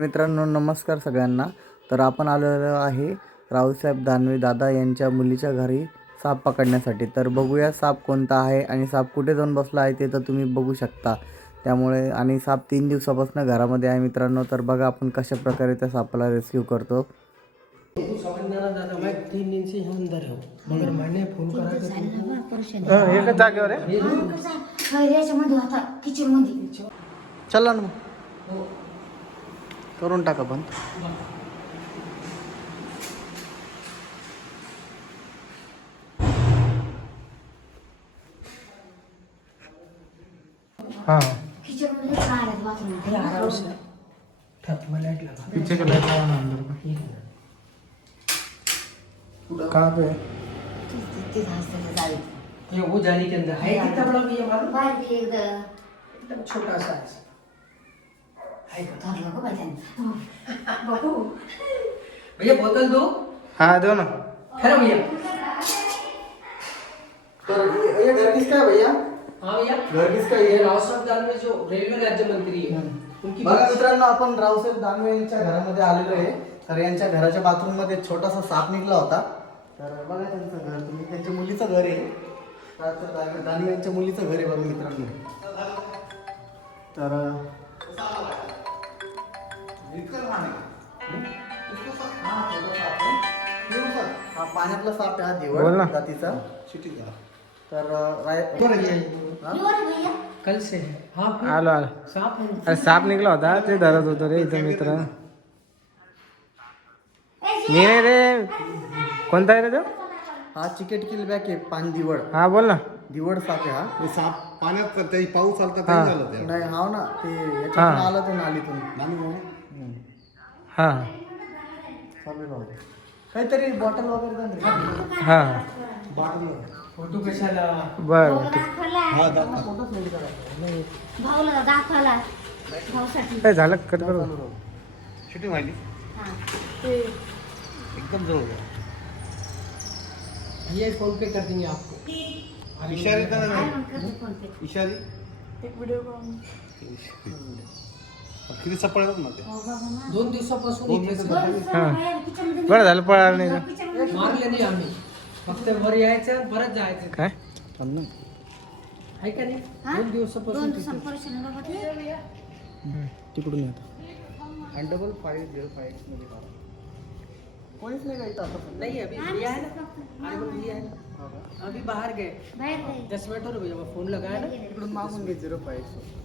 मित्रांनो नमस्कार सगळ्यांना. तर आपण आलेलो आहे रावसाहेब दानवे दादा यांच्या मुलीच्या घरी साप पकडण्यासाठी. तर बघूया साप कोणता आहे आणि साप कुठे जाऊन बसला आहे ते तर तुम्ही बघू शकता. त्यामुळे आणि साप तीन दिवसापासून घरामध्ये आहे मित्रांनो. तर बघा आपण कशा प्रकारे त्या सापाला रेस्क्यू करतो. तीन दिन से यहाँ अंदर मगर मैंने फोन करा जागेवर आहे चला ना करून टाका पण हाँ. किचनमध्ये आल्यात बाथरूम आराम से. छत में लाइट लगा पीछे का लाइट लगाना अंदर. में कहाँ पे है तिथे हसते जावी ये वो जाली के अंदर. है कितना बड़ा भैया मालूम? बाहेर ते एकदा. एकदम छोटा सा है है का? धरलं का बाई त्याने बघू भैया बोतल दो. हाँ दो ना. खैर भैया. तर ये घर किसका है भैया? हाँ भैया. घर किसका ये ये राव साहब दानवे जो रेलवे राज्य मंत्री है उनकी बघा मित्रांनो आपण रावसाहेब दानवे यांच्या घरामध्ये आलेलो आहे. तर यांच्या घराच्या बाथरूममध्ये छोटासा साप निघला होता. तर बघा त्यांचं घर तुम्ही त्यांच्या मुलीचं घर आहे. रावसाहेब दानवे यांच्या मुलीचं घर आहे बघा मित्रांनो. तर हा, छोटा साप आहे. हा पाण्यातला साप आहे हा बोल ना. दिवड जातीचा तर राय हा? कल से है? हाँ फिर आलो आलो. है अरे साप निघला होता. ते धरत होतो रे इथं मित्र. मी नाही रे. कोणता आहे रे तो? हा चिकेट किल बॅक आहे पान दिवड हा बोल ना. दिवड साप आहे हा. ते साप पाण्यात तर त्याची पाऊस आलता हा. काही झालं नाही हाव ना. ते याच्यातून हा. आलं ते नालीतून. हा. चालेल बाबा. काहीतरी बॉटल वगैरे. हा. फोटो कशाला? बर. भाऊला दाखवला. हा भाऊसाठी. काय झालं कट करू? शिटी माहिती हा. एकदम जवळ. भैया फोन पे कर देंगे आपको. इशारे तर काय नाही किती सपळ येतात ना ते हो. दोन दिवसापासून इथेच आहे. बरं झालं पळालं नाही का? मारले नाही आम्ही फक्त वर यायचं आणि परत जायचं काय आहे का नाही? दोन दिवसापासून तिथे. तिकडून येतो आणि डबल फाईव्ह झिरो फाईव्हमध्ये करा. कोणीच नाही का इथं आता? नहीं अभी आम्ही भैया है ना अरे ना अभी बाहर गए बाहेर जाईल. दस मिनट फोन लगाया ना तिकडून मागून घे झिरो फाईव्ह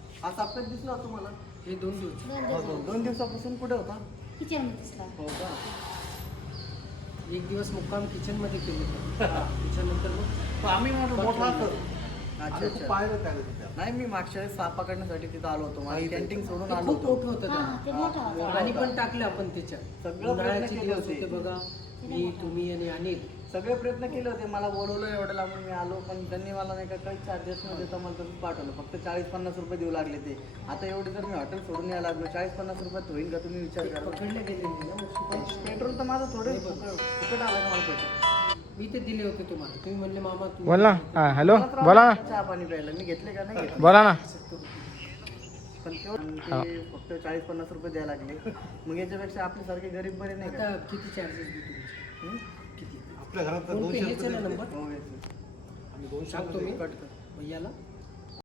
हा साप कधी दिसला होता तुम्हाला? हे दोन दिवस. दोन हो, दिवस. दोन- दोन दिवसापासून कुठे होता? किचनमध्ये दिसला. हो का? एक दिवस मुक्काम किचनमध्ये केले. त्याच्यानंतर मग तो आम्ही मोठा मोठा असतो. आम्ही अच्छा. खूप अच्छा पाहिलं त्याला तिथे. नाही मी मागच्या वेळेस साप पकडण्यासाठी तिथं आलो होतो. माझी कॅन्टीन सोडून ते आलो खूप होतो. मोठं होतं हा, ते मोठं होतं. ते. पाणी पण टाकलं आपण त्याच्यात. सगळं उन्हाळ्याचे केले दिवस होते. होते. बघा. मी तुम्ही आणि अनिल. सगळे प्रयत्न केले होते मला बोलवलं एवढं लांबून मी आलो पण त्यांनी मला नाही का काही चार्जेस न देता मला तसंच पाठवलं. फक्त चाळीस पन्नास रुपये देऊ लागले ते. आता एवढे जर मी हॉटेल सोडून यायला लागलो चाळीस पन्नास रुपयात होईल का तुम्ही विचार करा. पकडले गेले. पेट्रोल तर माझं थोडे फुकट आलं मला पेट्रोल. मी ते दिले होते तुम्हाला. तुम्ही म्हणले मामा बोल ना. हा हॅलो. बोला ना. चहा पाणी प्यायला. मी घेतले का? नाही बोला ना. पण ते फक्त चाळीस पन्नास रुपये द्यायला लागले. मग याच्यापेक्षा आपल्यासारखे गरीब बरे नाही किती चार्जेस? आपल्या घरात दोनशे रुपये नंबर? हो, याचं. सांगतो मी कट कर. भैयाला?